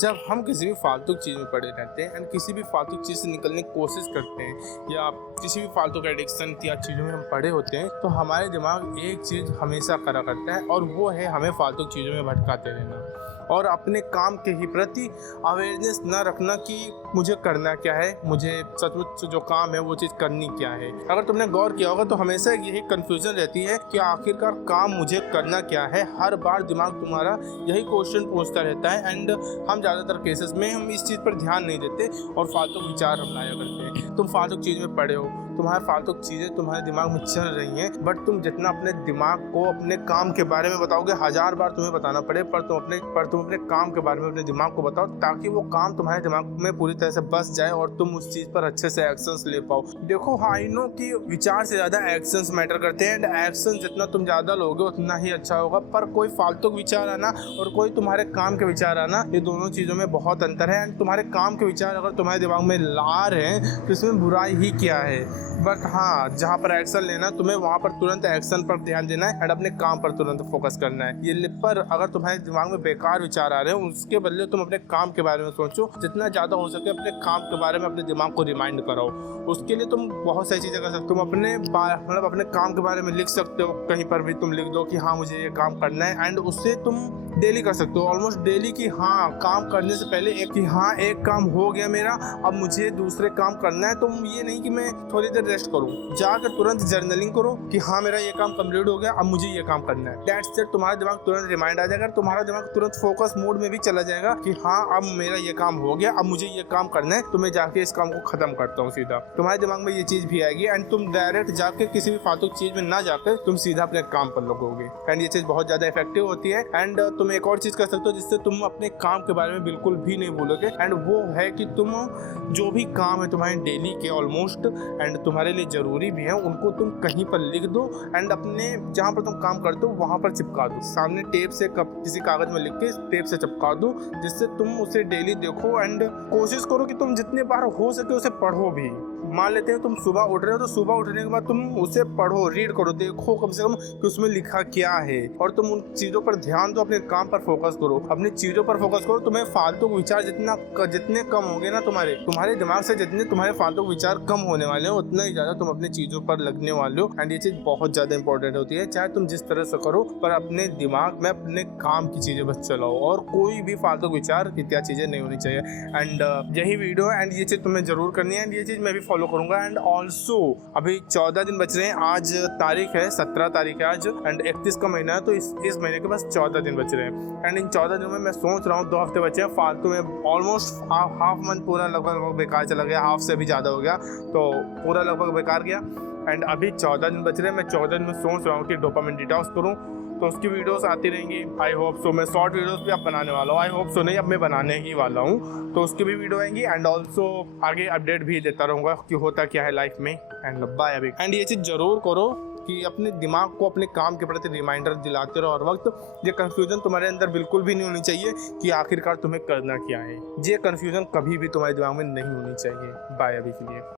जब हम किसी भी फालतू चीज़ में पड़े रहते हैं एंड किसी भी फालतू चीज़ से निकलने की कोशिश करते हैं या किसी भी फालतू का एडिक्शन या चीज़ों में हम पड़े होते हैं, तो हमारे दिमाग एक चीज़ हमेशा करा करता है और वो है हमें फालतू चीज़ों में भटकाते रहना और अपने काम के ही प्रति अवेयरनेस न रखना कि मुझे करना क्या है, मुझे सचमुच जो काम है वो चीज़ करनी क्या है। अगर तुमने गौर किया होगा तो हमेशा यही कन्फ्यूजन रहती है कि आखिरकार काम मुझे करना क्या है। हर बार दिमाग तुम्हारा यही क्वेश्चन पूछता रहता है एंड हम ज़्यादातर केसेस में हम इस चीज़ पर ध्यान नहीं देते और फालतू विचार हम लाया करते हैं। तुम फालतू चीज़ में पड़े हो, तुम्हारे फालतू चीज़ें तुम्हारे दिमाग में चल रही हैं, बट तुम जितना अपने दिमाग को अपने काम के बारे में बताओगे, 1000 बार तुम्हें बताना पड़े, पर तुम अपने काम के बारे में अपने दिमाग को बताओ ताकि वो काम तुम्हारे दिमाग में पूरी तरह से बस जाए और तुम उस चीज़ पर अच्छे से एक्शंस ले पाओ। देखो, आई नो कि विचार से ज़्यादा एक्शंस मैटर करते हैं एंड एक्शन जितना तुम ज़्यादा लोगे उतना ही अच्छा होगा, पर कोई फालतू विचार आना और कोई तुम्हारे काम के विचार आना, ये दोनों चीज़ों में बहुत अंतर है। एंड तुम्हारे काम के विचार अगर तुम्हारे दिमाग में ला रहे हैं तो इसमें बुराई ही क्या है, बट हाँ, जहाँ पर एक्शन लेना तुम्हें वहाँ पर तुरंत एक्शन पर ध्यान देना है एंड अपने काम पर तुरंत फोकस करना है। ये पर अगर तुम्हारे दिमाग में बेकार विचार आ रहे हैं उसके बदले तुम अपने काम के बारे में सोचो, जितना ज़्यादा हो सके अपने काम के बारे में अपने दिमाग को रिमाइंड कराओ। उसके लिए तुम बहुत सारी चीज़ें कर सकते हो। तुम अपने काम के बारे में लिख सकते हो, कहीं पर भी तुम लिख दो कि हाँ मुझे ये काम करना है एंड उससे तुम डेली कर सकते हो, ऑलमोस्ट डेली, कि हाँ काम करने से पहले एक काम हो गया मेरा, अब मुझे दूसरे काम करना है। तुम ये नहीं कि मैं थोड़ी देर रेस्ट करूँ, जाकर तुरंत जर्नलिंग करो कि हाँ मेरा ये काम कंप्लीट हो गया, अब मुझे ये काम करना है। दैट्स इट, तुम्हारा दिमाग तुरंत रिमाइंड आ जाएगा, तुम्हारा दिमाग तुरंत फोकस मोड में भी चला जाएगा कि हाँ अब मेरा ये काम हो गया, अब मुझे ये काम करना है, तो मैं जाके इस काम को खत्म करता हूँ सीधा। तुम्हारे दिमाग में ये चीज़ भी आएगी एंड तुम डायरेक्ट जाके किसी भी फालतू चीज़ में ना जाकर तुम सीधा अपने काम पर लगोगे एंड ये चीज़ बहुत ज़्यादा इफेक्टिव होती है। एंड तुम एक और चीज़ कर सकते हो जिससे तुम अपने काम के बारे में बिल्कुल भी नहीं भूलोगे एंड वो है कि तुम जो भी काम है तुम्हारे डेली के ऑलमोस्ट एंड तुम्हारे लिए ज़रूरी भी है, उनको तुम कहीं पर लिख दो एंड अपने जहाँ पर तुम काम करते हो वहाँ पर चिपका दो, सामने टेप से किसी कागज़ में लिख के टेप से चिपका दो, जिससे तुम उसे डेली देखो एंड कोशिश करो कि तुम जितने बार हो सके उसे पढ़ो भी। मान लेते हैं तुम सुबह उठ रहे हो तो सुबह उठने के बाद तुम उसे पढ़ो, रीड करो, देखो कम से कम कि उसमें लिखा क्या है और तुम उन चीज़ों पर ध्यान दो, अपने काम पर फोकस करो, अपनी चीज़ों पर फोकस करो। तुम्हें फालतू विचार जितने कम होंगे ना, तुम्हारे दिमाग से जितने तुम्हारे फालतू विचार कम होने वाले हो उतना ही ज़्यादा तुम अपनी चीज़ों पर लगने वाले हो एंड ये चीज़ बहुत ज़्यादा इंपॉर्टेंट होती है। चाहे तुम जिस तरह से करो पर अपने दिमाग में अपने काम की चीज़ें बस चलाओ और कोई भी फालतू विचार इत्यादि चीज़ें नहीं होनी चाहिए। एंड यही वीडियो है एंड ये चीज़ तुम्हें जरूर करनी है एंड ये चीज़ मैं भी फॉलो करूंगा। एंड ऑल्सो अभी 14 दिन बच रहे हैं, आज तारीख है 17 तारीख है आज एंड 31 का महीना है, तो इस महीने के बस 14 दिन बच रहे हैं एंड इन 14 दिनों में मैं सोच रहा हूँ 2 हफ्ते बचे हैं फालतू में, ऑलमोस्ट हाफ मंथ पूरा लगभग बेकार चला गया, हाफ से भी ज़्यादा हो गया, तो पूरा लगभग बेकार गया एंड अभी 14 दिन बच रहे हैं। मैं 14 दिन में सोच रहा हूँ कि डोपामिन डिटॉक्स करूँ, तो उसकी वीडियोस आती रहेंगी। आई होप सो मैं शॉर्ट वीडियोस भी अब बनाने वाला हूँ, आई होप सो नहीं, अब मैं बनाने ही वाला हूँ, तो उसकी भी वीडियो आएंगी एंड ऑल्सो आगे अपडेट भी देता रहूँगा कि होता क्या है लाइफ में। एंड बाय अभी। एंड ये चीज़ ज़रूर करो कि अपने दिमाग को अपने काम के प्रति रिमाइंडर दिलाते रहो हर वक्त। ये कन्फ्यूजन तुम्हारे अंदर बिल्कुल भी नहीं होनी चाहिए कि आखिरकार तुम्हें करना क्या है, ये कन्फ्यूजन कभी भी तुम्हारे दिमाग में नहीं होनी चाहिए। बाय अभी के लिए।